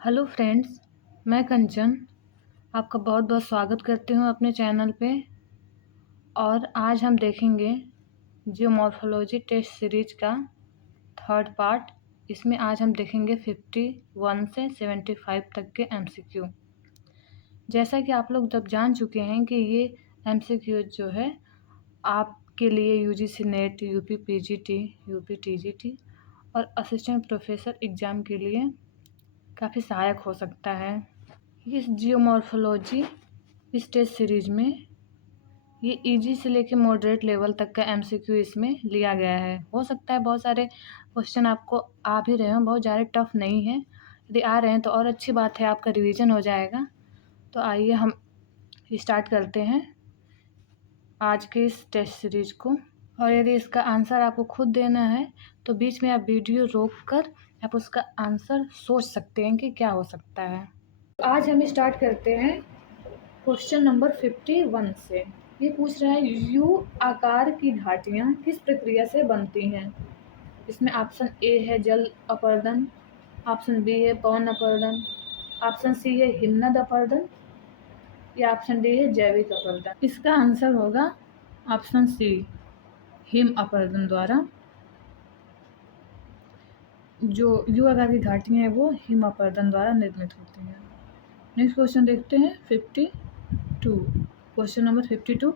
Hello friends, मैं कंचन आपका बहुत बहुत स्वागत करती हूँ अपने चैनल पे। और आज हम देखेंगे जियोमॉर्फोलॉजी टेस्ट सीरीज का थर्ड पार्ट। इसमें आज हम देखेंगे 51 से 75 तक के एमसीक्यू। जैसा कि आप लोग जब जान चुके हैं कि ये एमसीक्यू जो है आपके लिए UGC net, UP PGT, UP TGT और असिस्टेंट प्रोफेसर एग्ज़ाम के लिए काफ़ी सहायक हो सकता है। इस जियोमॉर्फोलॉजी इस टेस्ट सीरीज में ये इजी से लेके मॉडरेट लेवल तक का एमसीक्यू इसमें लिया गया है। हो सकता है बहुत सारे क्वेश्चन आपको आ भी रहे हों, बहुत ज़्यादा टफ नहीं है। यदि आ रहे हैं तो और अच्छी बात है, आपका रिवीजन हो जाएगा। तो आइए हम स्टार्ट करते हैं आज के इस टेस्ट सीरीज को। और यदि इसका आंसर आपको खुद देना है तो बीच में आप वीडियो रोक कर आप उसका आंसर सोच सकते हैं कि क्या हो सकता है। आज हम स्टार्ट करते हैं क्वेश्चन नंबर 51 से। ये पूछ रहा है यू आकार की घाटियाँ किस प्रक्रिया से बनती हैं। इसमें ऑप्शन ए है जल अपरदन, ऑप्शन बी है पवन अपरदन, ऑप्शन सी है हिमनद अपरदन या ऑप्शन डी है जैविक अपरदन। इसका आंसर होगा ऑप्शन सी, हिम अपरदन द्वारा। जो यू आकार की घाटियाँ हैं वो हिम अपरदन द्वारा निर्मित होती हैं। नेक्स्ट क्वेश्चन देखते हैं 52। क्वेश्चन नंबर 52,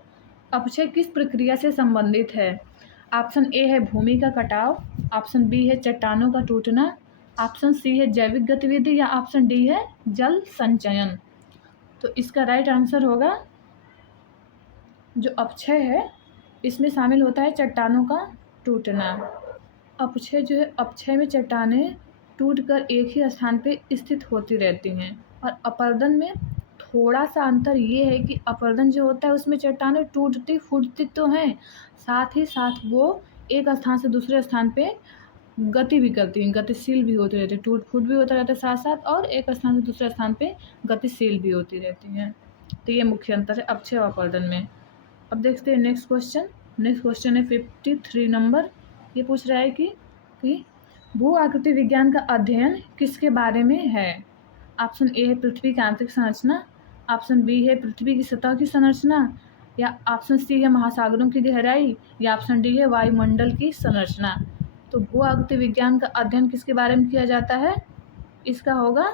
अपक्षय किस प्रक्रिया से संबंधित है। ऑप्शन ए है भूमि का कटाव, ऑप्शन बी है चट्टानों का टूटना, ऑप्शन सी है जैविक गतिविधि या ऑप्शन डी है जल संचयन। तो इसका राइट आंसर होगा, जो अपक्षय है इसमें शामिल होता है चट्टानों का टूटना। अपक्षय जो है, अपक्षय में चट्टानें टूटकर एक ही स्थान पे स्थित होती रहती हैं। और अपरदन में थोड़ा सा अंतर ये है कि अपरदन जो होता है उसमें चट्टानें टूटती फूटती तो हैं, साथ ही साथ वो एक स्थान से दूसरे स्थान पे गति भी करती हैं, गतिशील भी होती रहती है। टूट फूट भी होता रहता है साथ साथ, और एक स्थान से दूसरे स्थान पे गतिशील भी होती रहती हैं। तो ये मुख्य अंतर है अपक्षय और अपरदन में। अब देखते हैं नेक्स्ट क्वेश्चन। नेक्स्ट क्वेश्चन है 53 नंबर। ये पूछ रहा है कि भू आकृति विज्ञान का अध्ययन किसके बारे में है। ऑप्शन ए है पृथ्वी की आंतरिक संरचना, ऑप्शन बी है पृथ्वी की सतह की संरचना, या ऑप्शन सी है महासागरों की गहराई, या ऑप्शन डी है वायुमंडल की संरचना। तो भू आकृति विज्ञान का अध्ययन किसके बारे में किया जाता है। इसका होगा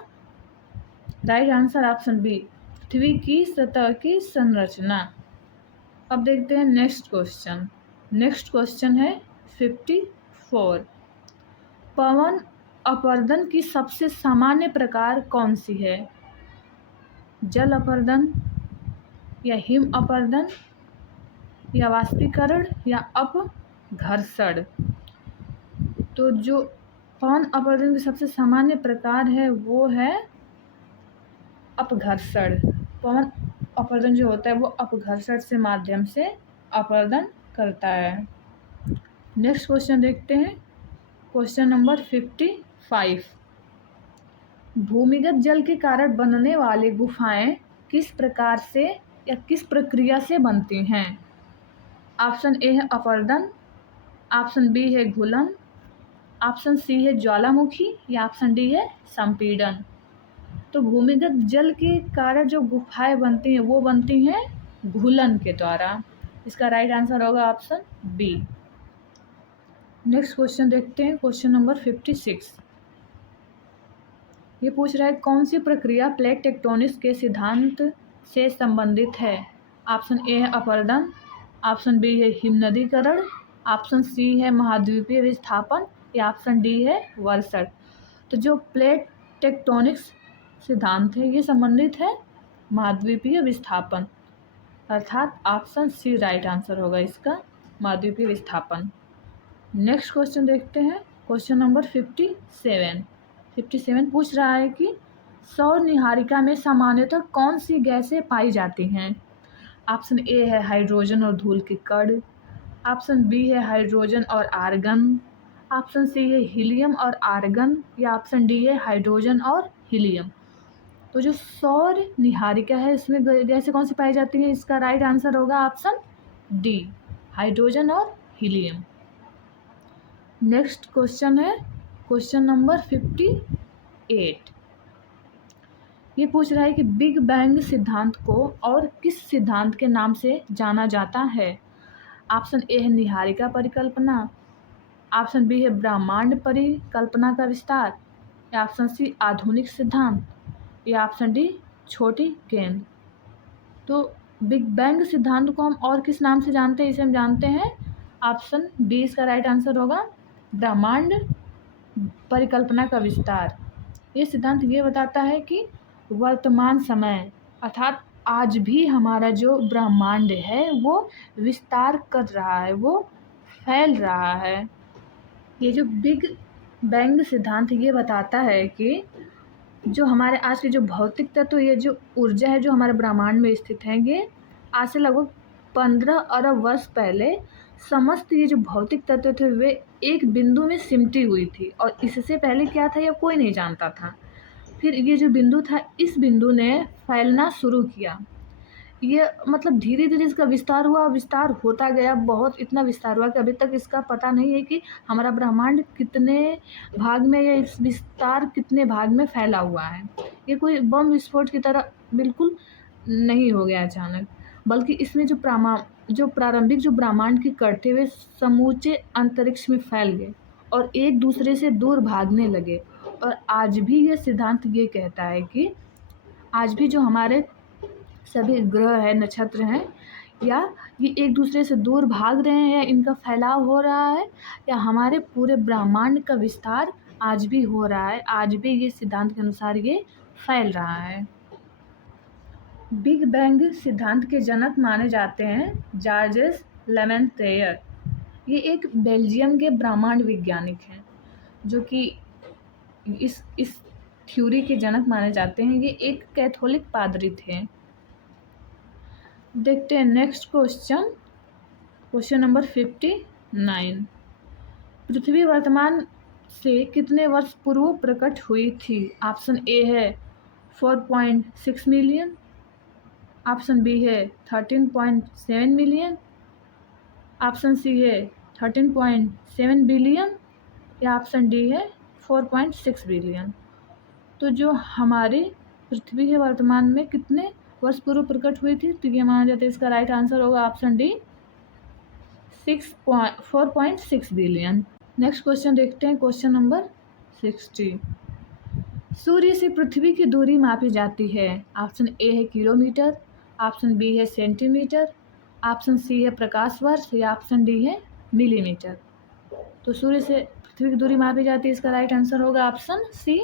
राइट आंसर ऑप्शन बी, पृथ्वी की सतह की संरचना। अब देखते हैं नेक्स्ट क्वेश्चन। नेक्स्ट क्वेश्चन है 54। पवन अपरदन की सबसे सामान्य प्रकार कौन सी है। जल अपरदन या हिम अपरदन या वाष्पीकरण या अपघर्षण। तो जो पवन अपरदन की सबसे सामान्य प्रकार है वो है अपघर्षण। पवन अपरदन जो होता है वो अपघर्षण से माध्यम से अपरदन करता है। नेक्स्ट क्वेश्चन देखते हैं क्वेश्चन नंबर 55। भूमिगत जल के कारण बनने वाली गुफाएं किस प्रकार से या किस प्रक्रिया से बनती हैं। ऑप्शन ए है अपरदन, ऑप्शन बी है घुलन, ऑप्शन सी है ज्वालामुखी या ऑप्शन डी है संपीड़न। तो भूमिगत जल के कारण जो गुफाएं बनती हैं वो बनती हैं घुलन के द्वारा। इसका राइट आंसर होगा ऑप्शन बी। नेक्स्ट क्वेश्चन देखते हैं क्वेश्चन नंबर 56। ये पूछ रहा है कौन सी प्रक्रिया प्लेट टेक्टोनिक्स के सिद्धांत से संबंधित है। ऑप्शन ए है अपरदन, ऑप्शन बी है हिमनदीकरण, ऑप्शन सी है महाद्वीपीय विस्थापन या ऑप्शन डी है वर्षण। तो जो प्लेट टेक्टोनिक्स सिद्धांत है ये संबंधित है महाद्वीपीय विस्थापन, अर्थात ऑप्शन सी राइट आंसर होगा इसका, महाद्वीपीय विस्थापन। नेक्स्ट क्वेश्चन देखते हैं क्वेश्चन नंबर 57। 57 पूछ रहा है कि सौर निहारिका में सामान्यतः कौन सी गैसें पाई जाती हैं। ऑप्शन ए है हाइड्रोजन और धूल के कण, ऑप्शन बी है हाइड्रोजन और आर्गन, ऑप्शन सी है हीलियम और आर्गन या ऑप्शन डी है हाइड्रोजन और हीलियम। तो जो सौर निहारिका है इसमें गैसें कौन सी पाई जाती हैं, इसका राइट आंसर होगा ऑप्शन डी, हाइड्रोजन और हीलियम। नेक्स्ट क्वेश्चन है क्वेश्चन नंबर 58। ये पूछ रहा है कि बिग बैंग सिद्धांत को और किस सिद्धांत के नाम से जाना जाता है। ऑप्शन ए है निहारिका परिकल्पना, ऑप्शन बी है ब्रह्मांड परिकल्पना का विस्तार, या ऑप्शन सी आधुनिक सिद्धांत, या ऑप्शन डी छोटी गेंद। तो बिग बैंग सिद्धांत को हम और किस नाम से जानते हैं, इसे हम जानते हैं ऑप्शन बी इसका राइट आंसर होगा, ब्रह्मांड परिकल्पना का विस्तार। ये सिद्धांत ये बताता है कि वर्तमान समय अर्थात आज भी हमारा जो ब्रह्मांड है वो विस्तार कर रहा है, वो फैल रहा है। ये जो बिग बैंग सिद्धांत ये बताता है कि जो हमारे आज के जो भौतिक तत्व, ये जो ऊर्जा है जो हमारे ब्रह्मांड में स्थित है, ये आज से लगभग 15 अरब वर्ष पहले समस्त ये जो भौतिक तत्व थे वे एक बिंदु में सिमटी हुई थी, और इससे पहले क्या था यह कोई नहीं जानता था। फिर ये जो बिंदु था, इस बिंदु ने फैलना शुरू किया। ये मतलब धीरे धीरे इसका विस्तार हुआ, विस्तार होता गया, बहुत इतना विस्तार हुआ कि अभी तक इसका पता नहीं है कि हमारा ब्रह्मांड कितने भाग में या इस विस्तार कितने भाग में फैला हुआ है। ये कोई बम विस्फोट की तरह बिल्कुल नहीं हो गया अचानक, बल्कि इसमें जो प्रारंभिक जो ब्रह्मांड के कण थे वे समूचे अंतरिक्ष में फैल गए और एक दूसरे से दूर भागने लगे। और आज भी ये सिद्धांत ये कहता है कि आज भी जो हमारे सभी ग्रह हैं, नक्षत्र हैं, या ये एक दूसरे से दूर भाग रहे हैं, या इनका फैलाव हो रहा है, या हमारे पूरे ब्रह्मांड का विस्तार आज भी हो रहा है, आज भी ये सिद्धांत के अनुसार ये फैल रहा है। बिग बैंग सिद्धांत के जनक माने जाते हैं जॉर्जेस लेमेंथेयर। ये एक बेल्जियम के ब्रह्मांड वैज्ञानिक हैं जो कि इस थ्योरी के जनक माने जाते हैं। ये एक कैथोलिक पादरी थे। देखते हैं नेक्स्ट क्वेश्चन, क्वेश्चन नंबर 59। पृथ्वी वर्तमान से कितने वर्ष पूर्व प्रकट हुई थी। ऑप्शन ए है 4.6 मिलियन, ऑप्शन बी है 13.7 मिलियन, ऑप्शन सी है 13.7 बिलियन, या ऑप्शन डी है 4.6 बिलियन। तो जो हमारी पृथ्वी है वर्तमान में कितने वर्ष पूर्व प्रकट हुई थी, तो ये माना जाता है इसका राइट आंसर होगा option D 4.6 billion. Next question देखते हैं, क्वेश्चन नंबर 60। सूर्य से पृथ्वी की दूरी मापी जाती है। ऑप्शन ए है किलोमीटर, ऑप्शन बी है सेंटीमीटर, ऑप्शन सी है प्रकाश वर्ष, या ऑप्शन डी है मिलीमीटर। तो सूर्य से पृथ्वी की दूरी मापी जाती है, इसका राइट आंसर होगा ऑप्शन सी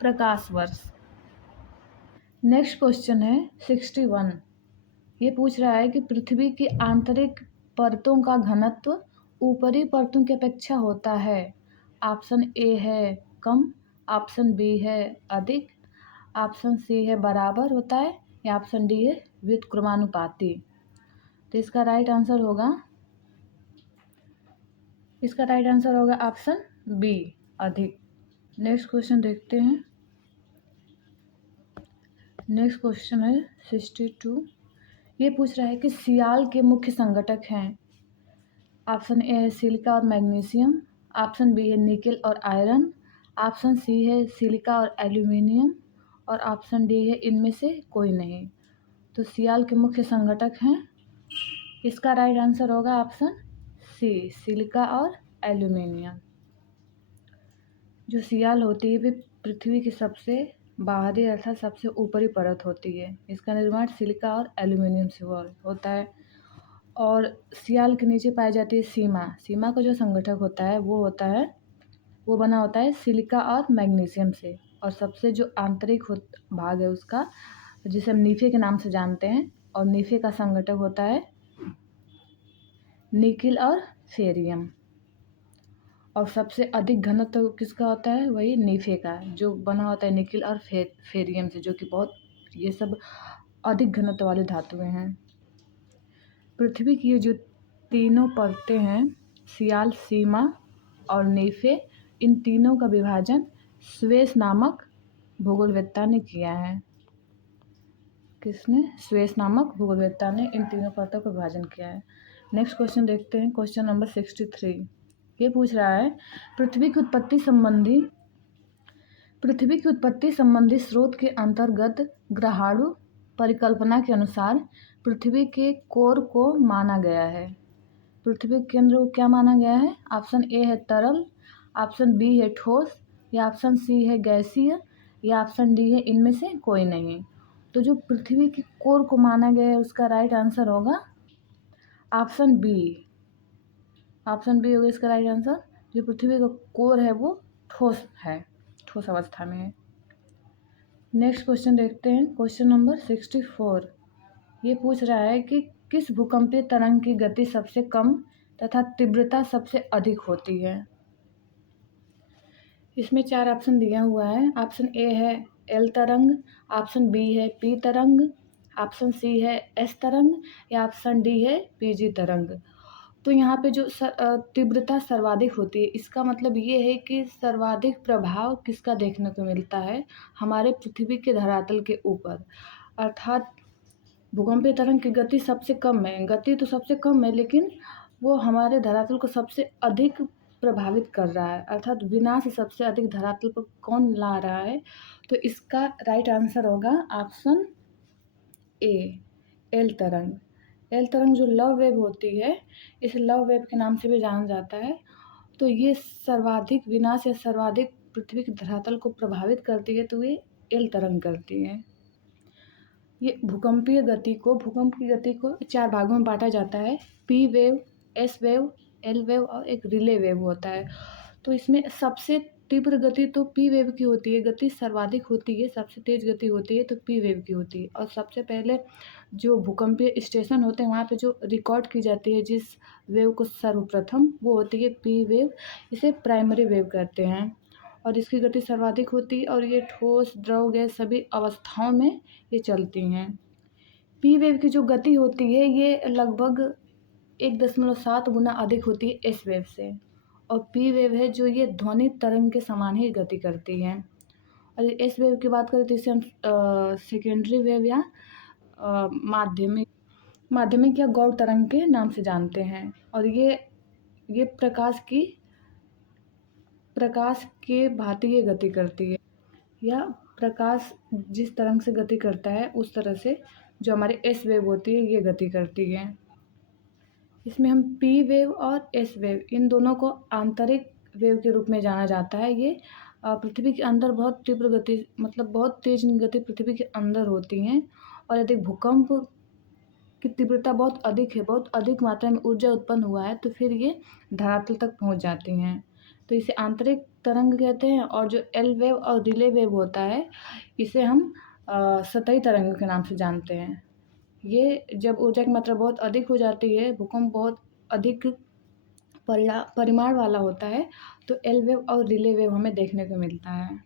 प्रकाश वर्ष। नेक्स्ट क्वेश्चन है 61। ये पूछ रहा है कि पृथ्वी की आंतरिक परतों का घनत्व ऊपरी परतों की अपेक्षा होता है। ऑप्शन ए है कम, ऑप्शन बी है अधिक, ऑप्शन सी है बराबर होता है, या ऑप्शन डी है व्युत्क्रमानुपाती। तो इसका राइट आंसर होगा ऑप्शन बी अधिक। नेक्स्ट क्वेश्चन देखते हैं, नेक्स्ट क्वेश्चन है 62। ये पूछ रहा है कि सियाल के मुख्य संघटक हैं। ऑप्शन ए है सिलिका और मैग्नीशियम, ऑप्शन बी है निकेल और आयरन, ऑप्शन सी है सिलिका और एल्यूमिनियम, और ऑप्शन डी है इनमें से कोई नहीं। तो सियाल के मुख्य संघटक हैं, इसका राइट आंसर होगा ऑप्शन सी सिलिका और एल्यूमिनियम। जो सियाल होती है वे पृथ्वी की सबसे बाहरी अर्थात सबसे ऊपरी परत होती है। इसका निर्माण सिलिका और एल्यूमिनियम से होता है। और सियाल के नीचे पाई जाती है सीमा का जो संगठक होता है वो बना होता है सिलिका और मैग्नीशियम से। और सबसे जो आंतरिक भाग है उसका, जिसे हम नीफे के नाम से जानते हैं, और नीफे का संगठक होता है निकेल और फेरियम। और सबसे अधिक घनत्व किसका होता है, वही नीफे का, जो बना होता है निकेल और फेरियम से, जो कि बहुत ये सब अधिक घनत्व वाले धातुएं हैं। पृथ्वी की ये जो तीनों परतें हैं, सियाल, सीमा और नीफे, इन तीनों का विभाजन स्वेस नामक भूगोलवेत्ता ने किया है। किसने? स्वेस नामक भूगोलवेत्ता ने इन तीनों परतों का विभाजन किया है। नेक्स्ट क्वेश्चन देखते हैं, क्वेश्चन नंबर 63। ये पूछ रहा है पृथ्वी की उत्पत्ति संबंधी पृथ्वी की उत्पत्ति संबंधी स्रोत के अंतर्गत ग्रहाणु परिकल्पना के अनुसार पृथ्वी के कोर को माना गया है। पृथ्वी के केंद्र को क्या माना गया है? ऑप्शन ए है तरल, ऑप्शन बी है ठोस, या ऑप्शन सी है गैसीय, या ऑप्शन डी है इनमें से कोई नहीं। तो जो पृथ्वी के कोर को माना गया है उसका राइट आंसर होगा ऑप्शन बी। ऑप्शन बी होगा इसका राइट आंसर। जो पृथ्वी का कोर है वो ठोस है, ठोस अवस्था में है। नेक्स्ट क्वेश्चन देखते हैं, क्वेश्चन नंबर 64। ये पूछ रहा है कि किस भूकंपीय तरंग की गति सबसे कम तथा तीव्रता सबसे अधिक होती है। इसमें 4 ऑप्शन दिया हुआ है। ऑप्शन ए है एल तरंग, ऑप्शन बी है पी तरंग, ऑप्शन सी है एस तरंग, या ऑप्शन डी है पीजी तरंग। तो यहाँ पे जो तीव्रता सर्वाधिक होती है, इसका मतलब ये है कि सर्वाधिक प्रभाव किसका देखने को मिलता है? हमारे पृथ्वी के धरातल के ऊपर। अर्थात भूकंपीय तरंग की गति सबसे कम है, गति तो सबसे कम है, लेकिन वो हमारे धरातल को सबसे अधिक प्रभावित कर रहा है। अर्थात विनाश सबसे अधिक धरातल पर कौन ला रहा है? तो इसका राइट आंसर होगा ऑप्शन ए, एल तरंग। एल तरंग जो लव वेव होती है, इस लव वेव के नाम से भी जाना जाता है। तो ये सर्वाधिक विनाश या सर्वाधिक पृथ्वी के धरातल को प्रभावित करती है, तो ये एल तरंग करती है। ये भूकंप की गति को 4 भागों में बांटा जाता है। P wave, S wave, L wave और एक रिले वेव होता है। तो इसमें सबसे तीव्र गति तो पी वेव की होती है, गति सर्वाधिक होती है, सबसे तेज़ गति होती है तो पी वेव की होती है। और सबसे पहले जो भूकंपीय स्टेशन होते हैं वहाँ पे जो रिकॉर्ड की जाती है जिस वेव को सर्वप्रथम, वो होती है पी वेव। इसे प्राइमरी वेव कहते हैं और इसकी गति सर्वाधिक होती है और ये ठोस, द्रव, गैस सभी अवस्थाओं में ये चलती हैं। पी वेव की जो गति होती है ये लगभग 1.7 गुना अधिक होती है एस वेव से। और पी वेव है जो ये ध्वनि तरंग के समान ही गति करती है। और एस वेव की बात करें तो इसे हम सेकेंडरी वेव या माध्यमिक या गौड़ तरंग के नाम से जानते हैं। और ये प्रकाश के भांति ये गति करती है, या प्रकाश जिस तरंग से गति करता है उस तरह से जो हमारे एस वेव होती है ये गति करती है। इसमें हम पी वेव और एस वेव इन दोनों को आंतरिक वेव के रूप में जाना जाता है। ये पृथ्वी के अंदर बहुत तीव्र गति, मतलब बहुत तेज गति पृथ्वी के अंदर होती हैं। और यदि भूकंप की तीव्रता बहुत अधिक है, बहुत अधिक मात्रा में ऊर्जा उत्पन्न हुआ है, तो फिर ये धरातल तक पहुंच जाती हैं। तो इसे आंतरिक तरंग कहते हैं। और जो एल वेव और रिले वेव होता है इसे हम सतही तरंग के नाम से जानते हैं। ये जब ऊर्जा की मात्रा बहुत अधिक हो जाती है, भूकंप बहुत अधिक परिमाण वाला होता है, तो एल वेव और रिले वेव हमें देखने को मिलता है।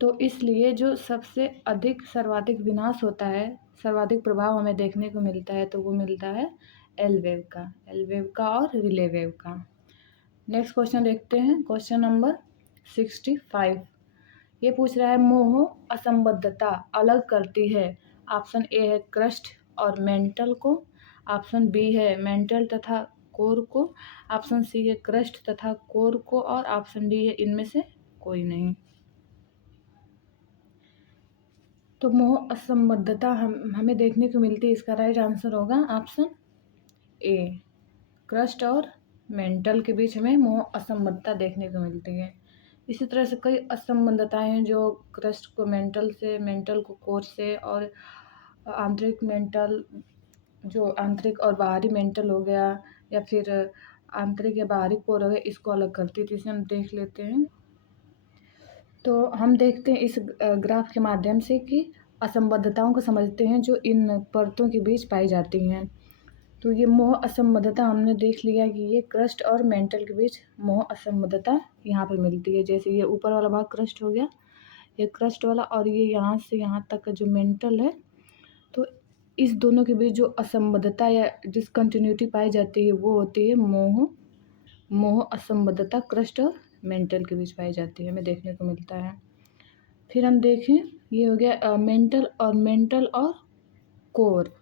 तो इसलिए जो सबसे अधिक सर्वाधिक विनाश होता है, सर्वाधिक प्रभाव हमें देखने को मिलता है, तो वो मिलता है एल वेव का और रिले वेव का। नेक्स्ट क्वेश्चन देखते हैं, क्वेश्चन नंबर 65। ये पूछ रहा है मोह असंबद्धता अलग करती है। ऑप्शन ए है क्रस्ट और मेंटल को, ऑप्शन बी है मेंटल तथा कोर को, ऑप्शन सी है क्रस्ट तथा कोर को, और ऑप्शन डी है इनमें से कोई नहीं। तो मोह असंबद्धता हमें देखने को मिलती है, इसका राइट आंसर होगा ऑप्शन ए, क्रस्ट और मेंटल के बीच हमें मोह असंबद्धता देखने को मिलती है। इसी तरह से कई असंबद्धताएं हैं जो क्रस्ट को मेंटल से, मेंटल को कोर से, और आंतरिक मेंटल जो आंतरिक और बाहरी मेंटल हो गया, या फिर आंतरिक या बाहरी कोर हो गया, इसको अलग करती थी। इसे हम देख लेते हैं। तो हम देखते हैं इस ग्राफ के माध्यम से कि असंबद्धताओं को समझते हैं जो इन परतों के बीच पाई जाती हैं। तो ये मोह असंबद्धता हमने देख लिया कि ये क्रस्ट और मेंटल के बीच मोह असंबद्धता यहाँ पे मिलती है। जैसे ये ऊपर वाला भाग क्रस्ट हो गया, ये क्रस्ट वाला, और ये यहाँ से यहाँ तक का जो मेंटल है, तो इस दोनों के बीच जो असंबद्धता या डिसकंटिन्यूटी पाई जाती है वो होती है मोह असंबद्धता क्रस्ट और मेंटल के बीच पाई जाती है, हमें देखने को मिलता है। फिर हम देखें, ये हो गया मेंटल और कोर।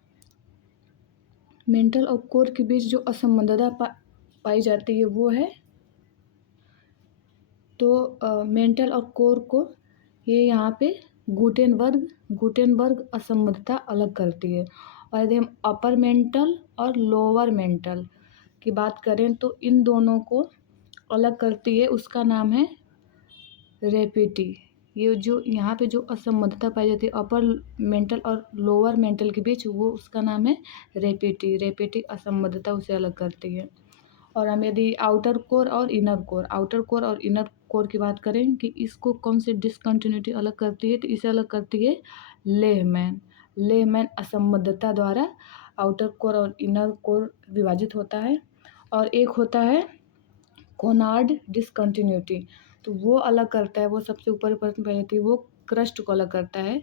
मेंटल और कोर के बीच जो असंबद्धता पाई जाती है वो है, तो मेंटल और कोर को ये यहाँ पे गुटेनबर्ग असंबद्धता अलग करती है। और यदि हम अपर मेंटल और लोअर मेंटल की बात करें तो इन दोनों को अलग करती है, उसका नाम है रेपिटी। ये जो यहाँ पे जो असंबद्धता पाई जाती है अपर मेंटल और लोअर मेंटल के बीच, वो उसका नाम है रेपिटी असंबद्धता उसे अलग करती है। और हम यदि आउटर कोर और इनर कोर की बात करें कि इसको कौन सी डिसकंटिन्यूटी अलग करती है, तो इसे अलग करती है लेहमैन असंबद्धता द्वारा आउटर कोर और इनर कोर विभाजित होता है। और एक होता है कोनार्ड डिसकंटिन्यूटी, तो वो अलग करता है, वो सबसे ऊपर परत में पाई जाती है, वो क्रस्ट को अलग करता है।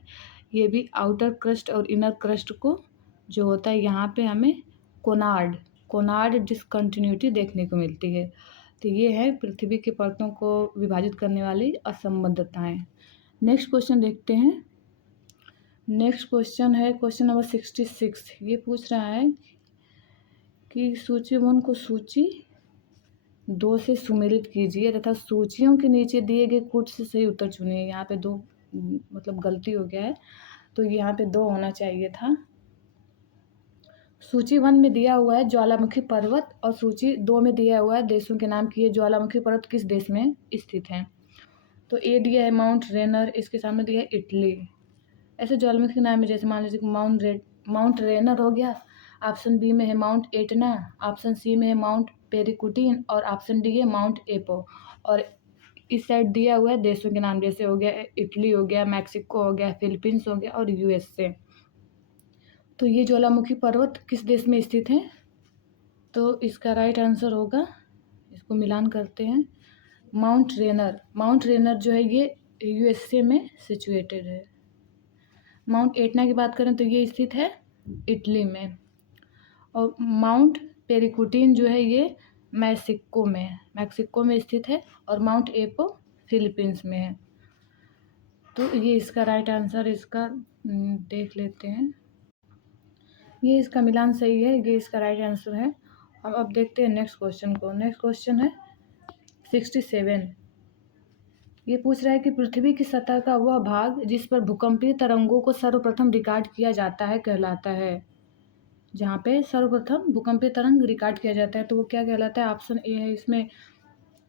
ये भी आउटर क्रस्ट और इनर क्रस्ट को जो होता है यहाँ पे हमें कोनार्ड डिसकंटिन्यूटी देखने को मिलती है। तो ये है पृथ्वी की परतों को विभाजित करने वाली असंबद्धताएं। नेक्स्ट क्वेश्चन देखते हैं। नेक्स्ट क्वेश्चन है क्वेश्चन नंबर 66। ये पूछ रहा है कि सूची 1 को सूची 2 से सुमेलित कीजिए तथा सूचियों के नीचे दिए गए कूट से सही उत्तर चुनिए। यहाँ पे 2 मतलब गलती हो गया है, तो यहाँ पे 2 होना चाहिए था। सूची 1 में दिया हुआ है ज्वालामुखी पर्वत और सूची 2 में दिया हुआ है देशों के नाम कि ये ज्वालामुखी पर्वत किस देश में स्थित है। तो ए दिया है माउंट रेनर, इसके सामने दिया है इटली। ऐसे ज्वालामुखी के नाम है जैसे मान लीजिए माउंट रेनर हो गया, ऑप्शन बी में है माउंट एटना, ऑप्शन सी में है माउंट पेरिकुटिन और ऑप्शन डी है माउंट एपो। और इस साइड दिया हुआ है देशों के नाम, जैसे हो गया इटली हो गया, मैक्सिको हो गया, फिलीपींस हो गया और यूएसए। तो ये ज्वालामुखी पर्वत किस देश में स्थित है, तो इसका राइट आंसर होगा, इसको मिलान करते हैं, माउंट रेनर जो है ये यूएसए में सिचुएटेड है। माउंट एटना की बात करें तो ये स्थित है इटली में। और माउंट पेरिकुटिन जो है ये मैक्सिको में स्थित है। और माउंट एपो फिलीपींस में है। तो ये इसका राइट आंसर, इसका देख लेते हैं। ये इसका मिलान सही है, ये इसका राइट आंसर है। अब देखते हैं नेक्स्ट क्वेश्चन को। नेक्स्ट क्वेश्चन है 67। ये पूछ रहा है कि पृथ्वी की सतह का वह भाग जिस पर भूकंपीय तरंगों को सर्वप्रथम रिकॉर्ड किया जाता है कहलाता है। जहाँ पे सर्वप्रथम भूकंपीय तरंग रिकॉर्ड किया जाता है तो वो क्या कहलाता है। ऑप्शन ए है इसमें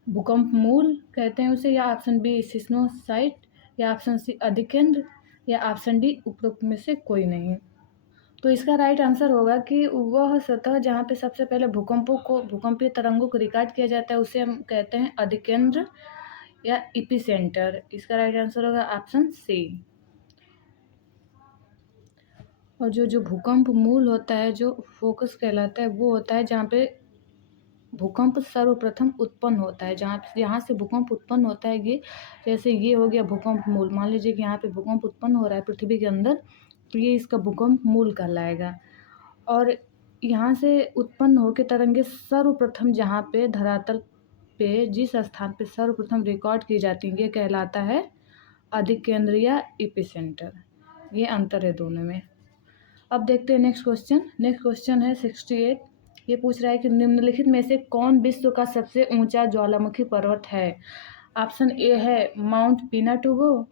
भूकंप मूल कहते हैं उसे, या ऑप्शन बी सिस्मोसाइट, या ऑप्शन सी अधिकेंद्र, या ऑप्शन डी उपरोक्त में से कोई नहीं। तो इसका राइट आंसर होगा कि वह सतह जहाँ पे सबसे पहले भूकंपीय तरंगों को रिकॉर्ड किया जाता है उसे हम कहते हैं अधिकेंद्र या एपिसेंटर। इसका राइट आंसर होगा ऑप्शन सी। और जो भूकंप मूल होता है, जो फोकस कहलाता है, वो होता है जहाँ पे भूकंप सर्वप्रथम उत्पन्न होता है, जहाँ से भूकंप उत्पन्न होता है। ये जैसे ये हो गया भूकंप मूल, मान लीजिए कि यहाँ पे भूकंप उत्पन्न हो रहा है पृथ्वी के अंदर, तो ये इसका भूकंप मूल कहलाएगा। और यहाँ से उत्पन्न होकर तरंगे सर्वप्रथम जहाँ पे धरातल पे जिस स्थान पे सर्वप्रथम रिकॉर्ड की जाती है ये कहलाता है अधिकेंद्र या एपिसेंटर। ये अंतर है दोनों में। अब देखते हैं नेक्स्ट क्वेश्चन। नेक्स्ट क्वेश्चन है 68। ये पूछ रहा है कि निम्नलिखित में से कौन विश्व का सबसे ऊंचा ज्वालामुखी पर्वत है। ऑप्शन ए है माउंट पिनाटुबो,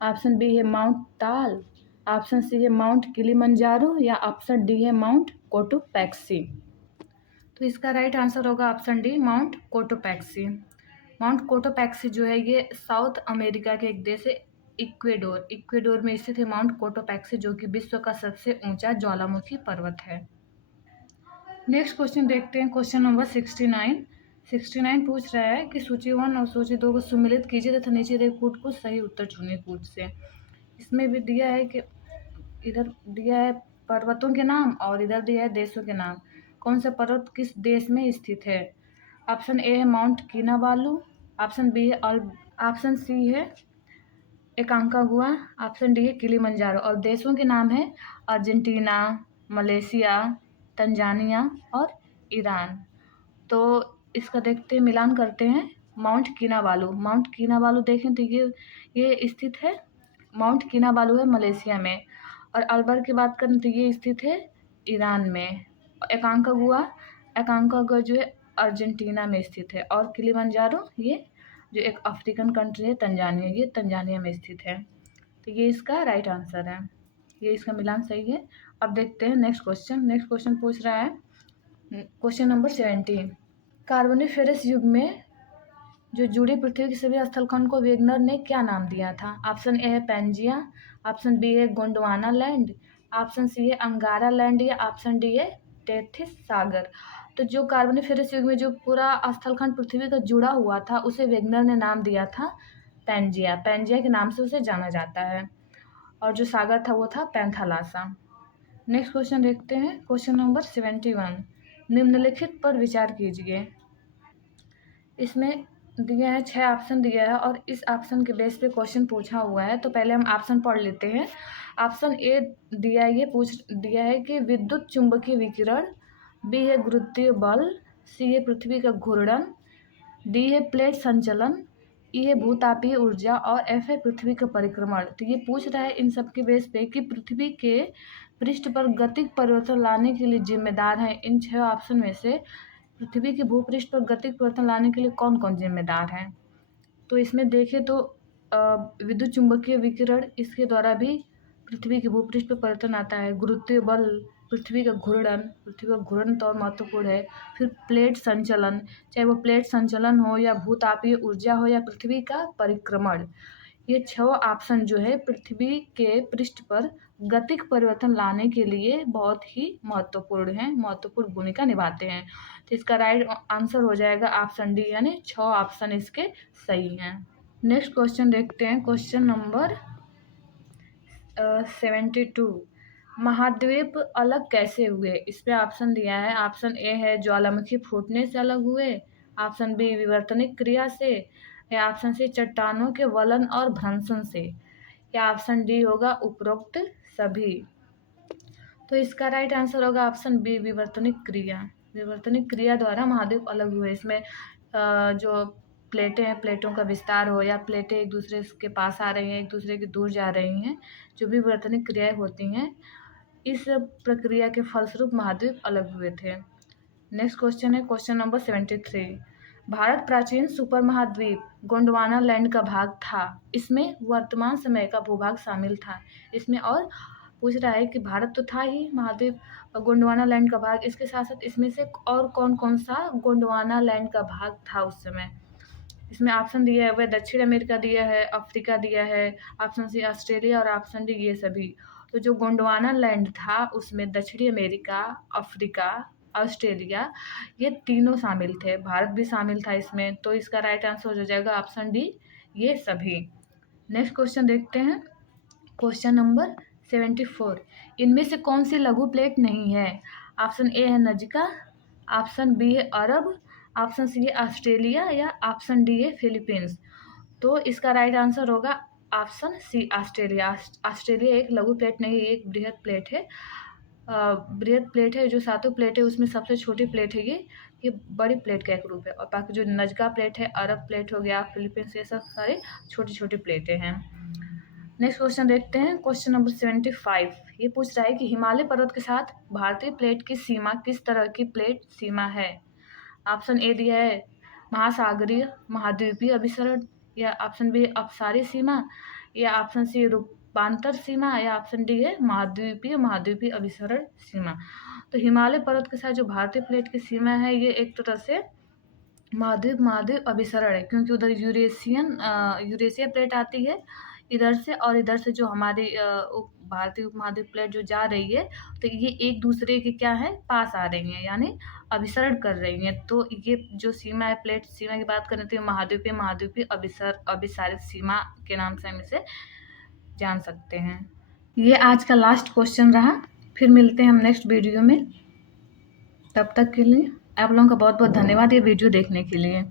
ऑप्शन बी है माउंट ताल, ऑप्शन सी है माउंट किलिमंजारो, या ऑप्शन डी है माउंट कोटोपैक्सी। तो इसका राइट आंसर होगा option D mount Cotopaxi. Mount Cotopaxi जो है ये साउथ अमेरिका के एक देश है इक्वेडोर में स्थित है माउंट कोटोपैक्सी, जो कि विश्व का सबसे ऊंचा ज्वालामुखी पर्वत है। नेक्स्ट क्वेश्चन देखते हैं, क्वेश्चन नंबर 69। 69 पूछ रहा है कि सूची 1 और सूची 2 को सुमेलित कीजिए तथा नीचे दिए कूट को सही उत्तर चुनिए कूट से। इसमें भी दिया है कि इधर दिया है पर्वतों के नाम और इधर दिया है देशों के नाम। कौन सा पर्वत किस देश में स्थित है। ऑप्शन ए है माउंट किनाबालू, ऑप्शन बी है ऑप्शन सी है एकांकागुआ, ऑप्शन डी है किलिमंजारो। और देशों के नाम है अर्जेंटीना, मलेशिया, तंजानिया और ईरान। तो इसका देखते हैं, मिलान करते हैं। माउंट किनाबालू देखें तो ये स्थित है, माउंट किनाबालू है मलेशिया में। और अल्बर की बात करें तो ये स्थित है ईरान में। एकांकागुआ जो है अर्जेंटीना में स्थित है। और किलिमंजारो ये जो एक अफ्रीकन कंट्री है तंजानिया, ये तंजानिया में स्थित है। तो ये इसका राइट आंसर है, ये इसका मिलान सही है। अब देखते हैं नेक्स्ट क्वेश्चन। नेक्स्ट क्वेश्चन पूछ रहा है क्वेश्चन नंबर 17, कार्बोनिफेरस युग में जो जुड़ी पृथ्वी के सभी स्थलखंड को वेगनर ने क्या नाम दिया था? ऑप्शन ए है पैंजिया, ऑप्शन बी है गोंडवाना लैंड, ऑप्शन सी है अंगारा लैंड या ऑप्शन डी है टेथिस सागर। तो जो कार्बोनिफेरस युग में जो पूरा स्थलखंड पृथ्वी का जुड़ा हुआ था उसे वेगनर ने नाम दिया था पैंजिया, पैंजिया के नाम से उसे जाना जाता है। और जो सागर था वो था पैंथालासा। नेक्स्ट क्वेश्चन देखते हैं, क्वेश्चन नंबर 71, निम्नलिखित पर विचार कीजिए। इसमें दिया है 6 ऑप्शन दिया है और इस ऑप्शन के बेस पे क्वेश्चन पूछा हुआ है। तो पहले हम ऑप्शन पढ़ लेते हैं। ऑप्शन ए दिया है, ये पूछ दिया है कि विद्युत चुंबकीय विकिरण, बी है गुरुत्वीय बल, सी है पृथ्वी का घूर्णन, डी है प्लेट संचलन, ई है भूतापीय ऊर्जा और एफ है पृथ्वी का परिक्रमण। तो ये पूछ रहा है इन सब के बेस पे कि पृथ्वी के पृष्ठ पर गतिक परिवर्तन लाने के लिए जिम्मेदार हैं इन 6 ऑप्शन में से पृथ्वी के भूपृष्ठ पर गतिक परिवर्तन लाने के लिए कौन कौन जिम्मेदार है। तो इसमें देखें तो विद्युत चुंबकीय विकिरण, इसके द्वारा भी पृथ्वी के भूपृष्ठ पर परिवर्तन आता है। गुरुत्वीय बल, पृथ्वी का घूर्णन तो और महत्वपूर्ण है। फिर प्लेट संचलन, चाहे वो प्लेट संचलन हो या भूतापीय ऊर्जा हो या पृथ्वी का परिक्रमण, ये 6 ऑप्शन जो है पृथ्वी के पृष्ठ पर गतिक परिवर्तन लाने के लिए बहुत ही महत्वपूर्ण हैं, महत्वपूर्ण भूमिका निभाते हैं। तो इसका राइट आंसर हो जाएगा ऑप्शन डी, यानी 6 ऑप्शन इसके सही हैं। नेक्स्ट क्वेश्चन देखते हैं, क्वेश्चन नंबर 72, महाद्वीप अलग कैसे हुए? इस पे ऑप्शन दिया है। ऑप्शन ए है ज्वालामुखी फूटने से अलग हुए, ऑप्शन बी विवर्तनिक क्रिया से, या ऑप्शन सी चट्टानों के वलन और भ्रंशन से, या ऑप्शन डी होगा उपरोक्त सभी। तो इसका राइट आंसर होगा ऑप्शन बी विवर्तनिक क्रिया। विवर्तनिक क्रिया द्वारा महाद्वीप अलग हुए। इसमें जो प्लेटें हैं, प्लेटों का विस्तार हो या प्लेटें एक दूसरे के पास आ रही हैं, एक दूसरे के दूर जा रही हैं, जो भी विवर्तनिक क्रियाएं होती हैं, इस प्रक्रिया के फलस्वरूप महाद्वीप अलग हुए थे। नेक्स्ट क्वेश्चन है क्वेश्चन नंबर 73, भारत प्राचीन सुपर महाद्वीप गोंडवाना लैंड का भाग था, इसमें वर्तमान समय का भूभाग शामिल था। इसमें और पूछ रहा है कि भारत तो था ही महाद्वीप गोंडवाना लैंड का भाग, इसके साथ साथ इसमें से और कौन कौन सा गोंडवाना लैंड का भाग था उस समय। इसमें ऑप्शन दिया है वह दक्षिण अमेरिका दिया है, अफ्रीका दिया है, ऑप्शन सी ऑस्ट्रेलिया और ऑप्शन डी ये सभी। तो जो गोंडवाना लैंड था उसमें दक्षिणी अमेरिका, अफ्रीका, ऑस्ट्रेलिया ये तीनों शामिल थे, भारत भी शामिल था इसमें। तो इसका राइट आंसर हो जाएगा ऑप्शन डी ये सभी। नेक्स्ट क्वेश्चन देखते हैं, क्वेश्चन नंबर 74, इनमें से कौन सी लघु प्लेट नहीं है? ऑप्शन ए है नजका, ऑप्शन बी है अरब, ऑप्शन सी है ऑस्ट्रेलिया या ऑप्शन डी है फिलीपींस। तो इसका राइट आंसर होगा ऑप्शन सी ऑस्ट्रेलिया। ऑस्ट्रेलिया एक लघु प्लेट नहीं, एक बृहद प्लेट है। बृहद प्लेट है, जो सातों प्लेट है उसमें सबसे छोटी प्लेट है ये बड़ी प्लेट का एक रूप है। और बाकी जो नजका प्लेट है, अरब प्लेट हो गया, फिलीपींस, ये सब सारे छोटी छोटी प्लेटें हैं। नेक्स्ट क्वेश्चन देखते हैं, क्वेश्चन नंबर 75, ये पूछ रहा है कि हिमालय पर्वत के साथ भारतीय प्लेट की सीमा किस तरह की प्लेट सीमा है? ऑप्शन ए दिया है महासागरीय महाद्वीपीय अभिसरण, या ऑप्शन बी अपसारी सीमा, या ऑप्शन सी रूपांतर सीमा, या ऑप्शन डी है महाद्वीपीय अभिसरण सीमा। तो हिमालय पर्वत के साथ जो भारतीय प्लेट की सीमा है ये एक तरह से महाद्वीप अभिसरण है, क्योंकि उधर यूरेशिया प्लेट आती है इधर से, और इधर से जो हमारी भारतीय उपमहाद्वीप प्लेट जो जा रही है, तो ये एक दूसरे के क्या है पास आ रही हैं, यानी अभिसरण कर रही हैं। तो ये जो सीमा है, प्लेट सीमा की बात करें तो ये महाद्वीपीय अभिसारित सीमा के नाम से हम इसे जान सकते हैं। ये आज का लास्ट क्वेश्चन रहा, फिर मिलते हैं हम नेक्स्ट वीडियो में। तब तक के लिए आप लोगों का बहुत बहुत धन्यवाद ये वीडियो देखने के लिए।